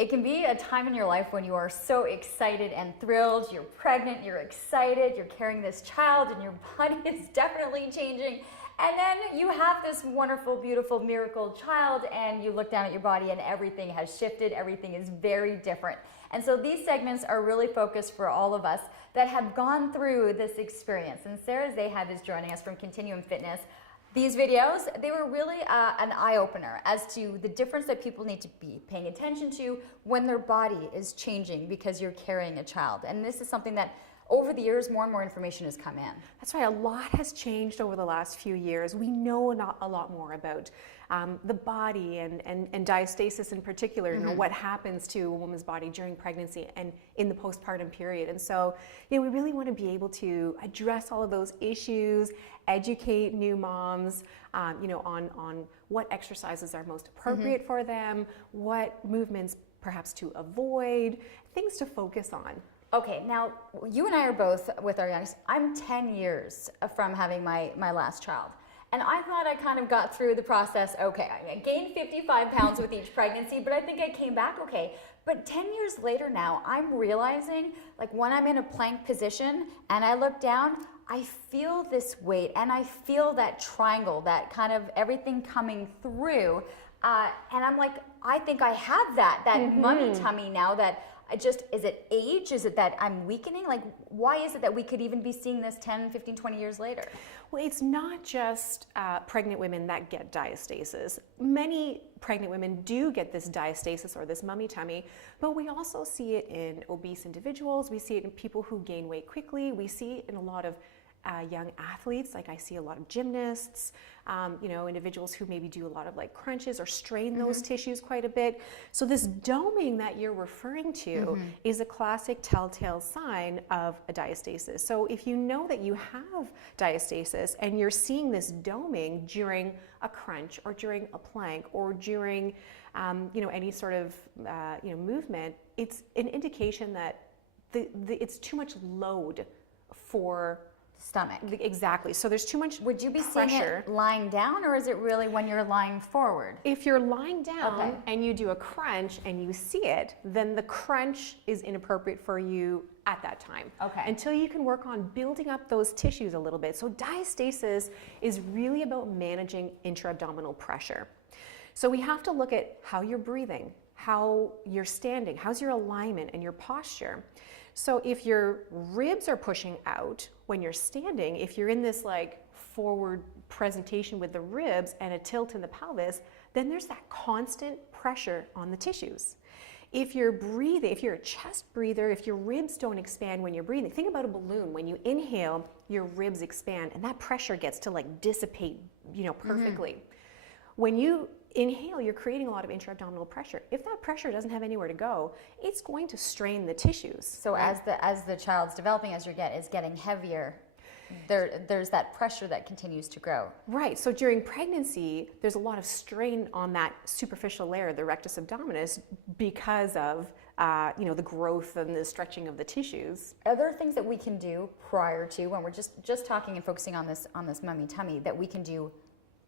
It can be a time in your life when you are so excited and thrilled. You're pregnant, you're excited, you're carrying this child, and your body is definitely changing. And then you have this wonderful, beautiful, miracle child, and you look down at your body and everything has shifted. Everything is very different. And so these segments are really focused for all of us that have gone through this experience. And Sarah Zahab is joining us from Continuum Fitness. These videos, they were really an eye-opener as to the difference that people need to be paying attention to when their body is changing because you're carrying a child. And this is something that over the years, more and more information has come in. That's right. A lot has changed over the last few years. We know a lot more about the body and diastasis in particular, you know, what happens to a woman's body during pregnancy and in the postpartum period. And so, you know, we really want to be able to address all of those issues, educate new moms, you know, on what exercises are most appropriate for them, what movements perhaps to avoid, things to focus on. Okay, now you and I are both with our youngest. I'm 10 years from having my last child. And I thought I kind of got through the process okay. I gained 55 pounds with each pregnancy, but I think I came back okay. But 10 years later now, I'm realizing, like when I'm in a plank position and I look down, I feel this weight and I feel that triangle, that kind of everything coming through. And I'm like, I think I have that mummy tummy now that is it age? Is it that I'm weakening? Like, why is it that we could even be seeing this 10, 15, 20 years later? Well, it's not just pregnant women that get diastasis. Many pregnant women do get this diastasis or this mummy tummy, but we also see it in obese individuals. We see it in people who gain weight quickly. We see it in a lot of young athletes, like I see a lot of gymnasts, you know, individuals who maybe do a lot of like crunches or strain those tissues quite a bit. So this doming that you're referring to is a classic telltale sign of a diastasis. So if you know that you have diastasis and you're seeing this doming during a crunch or during a plank or during, you know, any sort of, you know, movement, it's an indication that it's too much load for stomach. Exactly. So there's too much pressure. Would you be seeing it lying down, or is it really when you're lying forward? If you're lying down and you do a crunch and you see it, then the crunch is inappropriate for you at that time. Okay. Until you can work on building up those tissues a little bit. So diastasis is really about managing intra-abdominal pressure. So we have to look at how you're breathing, how you're standing, how's your alignment and your posture. So if your ribs are pushing out when you're standing, if you're in this like forward presentation with the ribs and a tilt in the pelvis, then there's that constant pressure on the tissues. If you're breathing, if you're a chest breather, if your ribs don't expand when you're breathing, think about a balloon. When you inhale, your ribs expand and that pressure gets to like dissipate, you know, perfectly. When you inhale, you're creating a lot of intra-abdominal pressure. If that pressure doesn't have anywhere to go, it's going to strain the tissues. So right? as the child's developing, as is getting heavier, there's that pressure that continues to grow. Right. So during pregnancy, there's a lot of strain on that superficial layer, the rectus abdominis, because of you know, the growth and the stretching of the tissues. Are there things that we can do prior to, when we're just talking and focusing on this mummy tummy, that we can do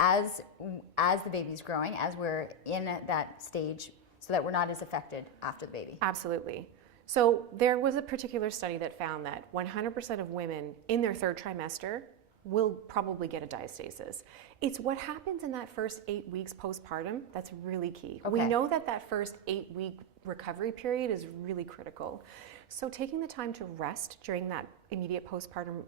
as the baby's growing, as we're in that stage, so that we're not as affected after the baby? Absolutely. So there was a particular study that found that 100% of women in their third trimester will probably get a diastasis. It's what happens in that first 8 weeks postpartum that's really key. Okay. We know that first 8-week recovery period is really critical. So taking the time to rest during that immediate postpartum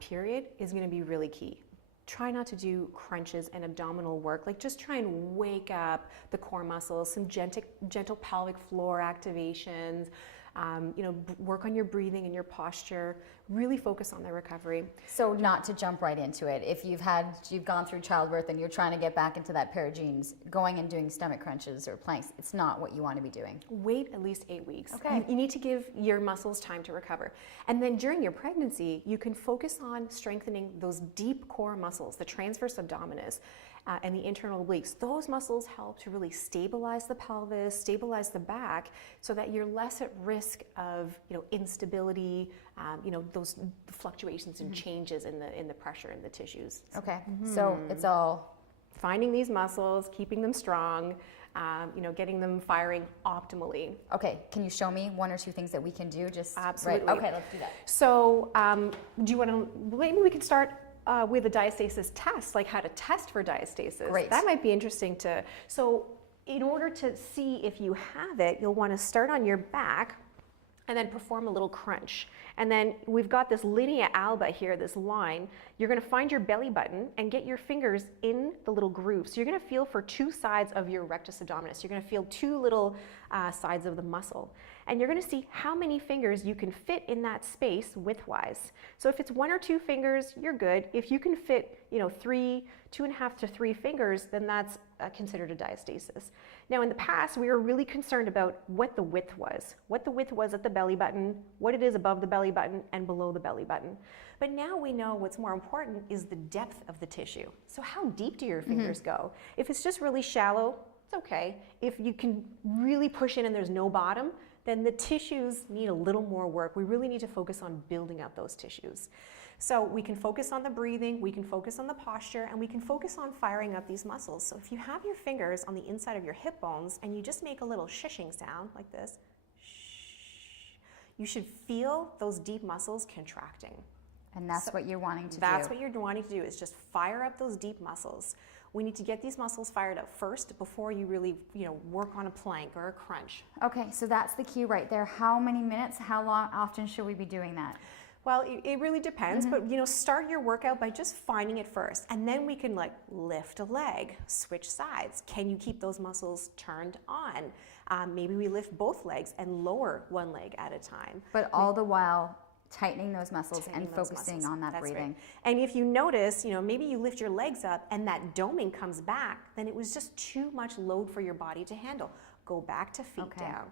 period is going to be really key. Try not to do crunches and abdominal work. Like, just try and wake up the core muscles, some gentle pelvic floor activations, you know, work on your breathing and your posture, really focus on the recovery. So not to jump right into it. If you've gone through childbirth and you're trying to get back into that pair of jeans, going and doing stomach crunches or planks, it's not what you want to be doing. Wait at least 8 weeks. Okay. You need to give your muscles time to recover. And then during your pregnancy, you can focus on strengthening those deep core muscles, the transverse abdominis, and the internal obliques. Those muscles help to really stabilize the pelvis, stabilize the back, so that you're less at risk of, you know, instability, you know, those fluctuations and changes in the pressure in the tissues. Okay, so it's all finding these muscles, keeping them strong, getting them firing optimally. Okay, can you show me one or two things that we can do? Just Absolutely. Right. Okay, let's do that. So do you want to, maybe we can start with a diastasis test, like how to test for diastasis. Great. That might be interesting so in order to see if you have it, you'll want to start on your back and then perform a little crunch. And then we've got this linea alba here, this line. You're gonna find your belly button and get your fingers in the little grooves. So you're gonna feel for two sides of your rectus abdominis. You're gonna feel two little sides of the muscle. And you're gonna see how many fingers you can fit in that space widthwise. So if it's one or two fingers, you're good. If you can fit, 2.5 to 3 fingers, then that's considered a diastasis. Now in the past, we were really concerned about what the width was at the belly button, what it is above the belly button and below the belly button. But now we know what's more important is the depth of the tissue. So how deep do your fingers go? If it's just really shallow, it's okay. If you can really push in and there's no bottom, then the tissues need a little more work. We really need to focus on building up those tissues. So we can focus on the breathing, we can focus on the posture, and we can focus on firing up these muscles. So if you have your fingers on the inside of your hip bones and you just make a little shushing sound like this, shh, you should feel those deep muscles contracting. And that's what you're wanting to do. That's what you're wanting to do, is just fire up those deep muscles. We need to get these muscles fired up first before you really, work on a plank or a crunch. Okay, so that's the key right there. How many minutes, how long, often should we be doing that? Well, it really depends, but start your workout by just finding it first, and then we can lift a leg, switch sides. Can you keep those muscles turned on? Maybe we lift both legs and lower one leg at a time. But all the while tightening those muscles and focusing on that breathing. Right. And if you notice, maybe you lift your legs up and that doming comes back, then it was just too much load for your body to handle. Go back to feet down.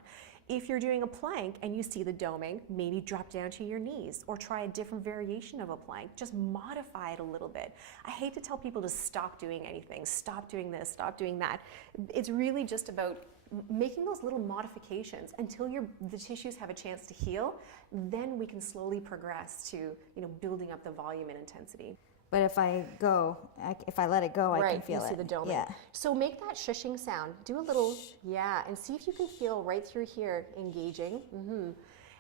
If you're doing a plank and you see the doming, maybe drop down to your knees or try a different variation of a plank. Just modify it a little bit. I hate to tell people to stop doing anything, stop doing this, stop doing that. It's really just about making those little modifications until the tissues have a chance to heal. Then we can slowly progress to building up the volume and intensity. But if I let it go, I can feel it. You see the doming. Yeah. So make that shushing sound. Do a little, and see if you can feel right through here engaging.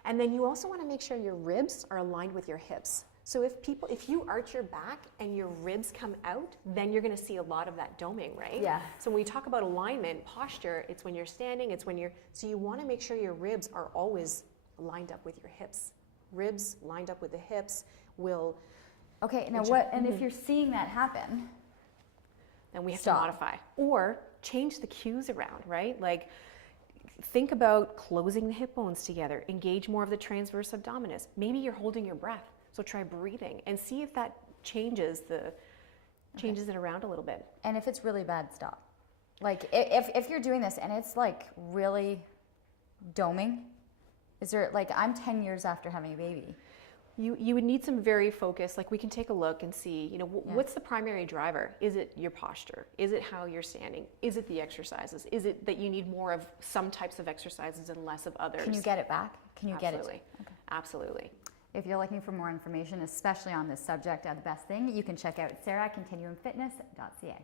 And then you also want to make sure your ribs are aligned with your hips. So if you arch your back and your ribs come out, then you're going to see a lot of that doming, right? Yeah. So when we talk about alignment, posture, it's when you're standing, so you want to make sure your ribs are always lined up with your hips. Ribs lined up with the hips will... Okay, now what, and if you're seeing that happen, then we have to modify. Or change the cues around, right? Think about closing the hip bones together, engage more of the transverse abdominis. Maybe you're holding your breath, so try breathing and see if that changes it around a little bit. And if it's really bad, stop. If you're doing this and it's really doming, is there, I'm 10 years after having a baby. You would need some very focused, we can take a look and see, what's the primary driver? Is it your posture? Is it how you're standing? Is it the exercises? Is it that you need more of some types of exercises and less of others? Can you get it back? Can you get it? Okay. Absolutely. If you're looking for more information, especially on this subject, the best thing, you can check out sarahcontinuumfitness.ca.